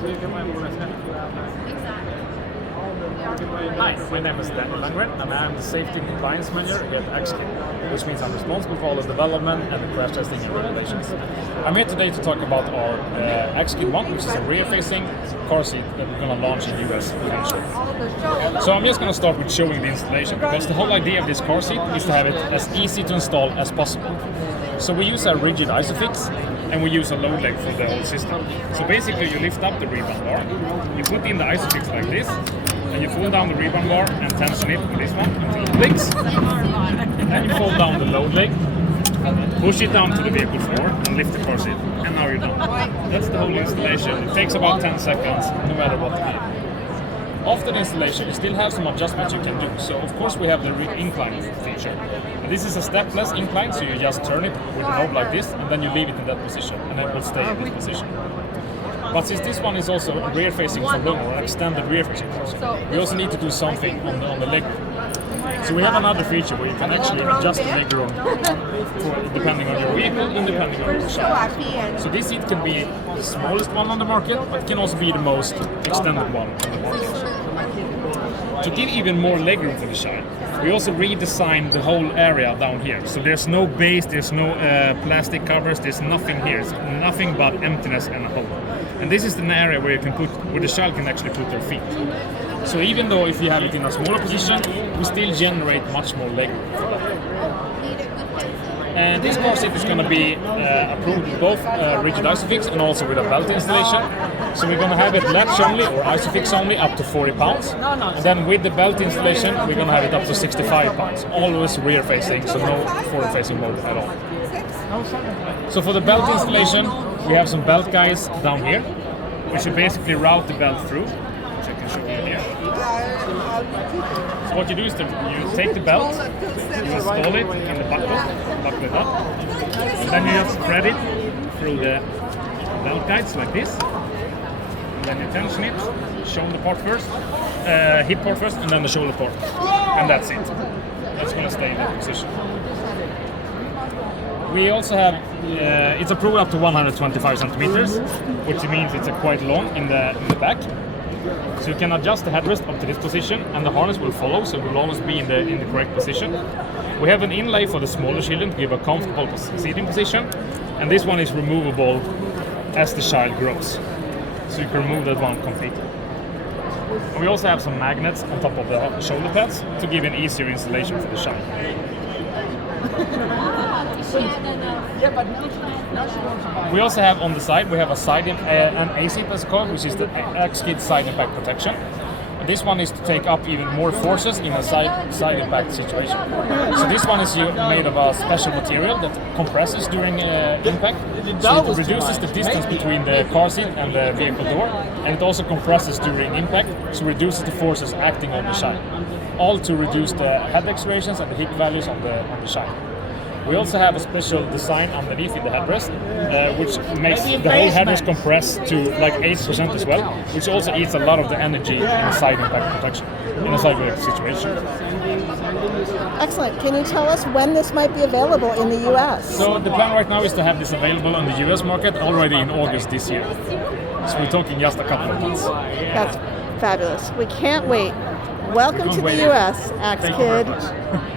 Hi, my name is Daniel Langren, and I'm the Safety and Compliance Manager here at AXKID, which means I'm responsible for all the development and the crash testing and regulations. I'm here today to talk about our AXKID One, which is a rear-facing car seat that we're going to launch in the US eventually. So I'm just going to start with showing the installation, because the whole idea of this car seat is to have it as easy to install as possible. So we use a rigid isofix, and we use a load leg for the whole system. So basically you lift up the rebound bar, you put in the isofix like this, and you fold down the rebound bar and tension it with this one until it clicks. Then you fold down the load leg, push it down to the vehicle floor and lift the car seat, and now you're done. That's the whole installation. It takes about 10 seconds, no matter what the gear. After the installation, you still have some adjustments you can do. So of course we have the incline feature. And this is a stepless incline, so you just turn it with a knob like this, and then you leave it in that position, and it will stay in this position. But since this one is also rear-facing for long, or extended rear-facing car, we also need to do something on the leg room. So we have another feature where you can actually adjust the leg room depending on your vehicle and depending on your child. So this seat can be the smallest one on the market, but it can also be the most extended one on the market. To give even more legroom for the child, we also redesigned the whole area down here. So there's no base, there's no plastic covers, there's nothing here. It's nothing but emptiness and a hole. And this is an area where you can where the child can actually put their feet. So even though if you have it in a smaller position, we still generate much more legroom for that. And this car seat is going to be approved with both rigid isofix and also with a belt installation. So we're going to have it latch only or isofix only up to 40 pounds. And then with the belt installation, we're going to have it up to 65 pounds. Always rear facing, so no forward facing mode at all. So for the belt installation, we have some belt guides down here, which you basically route the belt through, which I can show you here. So what you do is you take the belt, you install it in the buckle it up, and then you just thread it through the belt guides like this. And then you tension it, shoulder part first, hip part first, and then the shoulder part. And that's it. That's going to stay in that position. We also have, it's approved up to 125 centimeters, which means it's quite long in the back. So you can adjust the headrest up to this position, and the harness will follow, so it will always be in the correct position. We have an inlay for the smaller children to give a comfortable seating position, and this one is removable as the child grows. So you can remove that one completely. And we also have some magnets on top of the shoulder pads to give an easier installation for the child. We also have on the side, we have an A-seat as called, which is the AXKID side impact protection. And this one is to take up even more forces in a side impact situation. So this one is made of a special material that compresses during impact. So it reduces the distance between the car seat and the vehicle door, and it also compresses during impact, so reduces the forces acting on the child. All to reduce the head accelerations and the hip values on the child. We also have a special design underneath in the headrest, which makes the whole headrest compress to like 8% as well, which also eats a lot of the energy in a side impact protection, in a side impact situation. Excellent. Can you tell us when this might be available in the US? So the plan right now is to have this available on the US market already in August this year. So we're talking just a couple of months. That's fabulous. We can't wait. Welcome to the US, AXKID.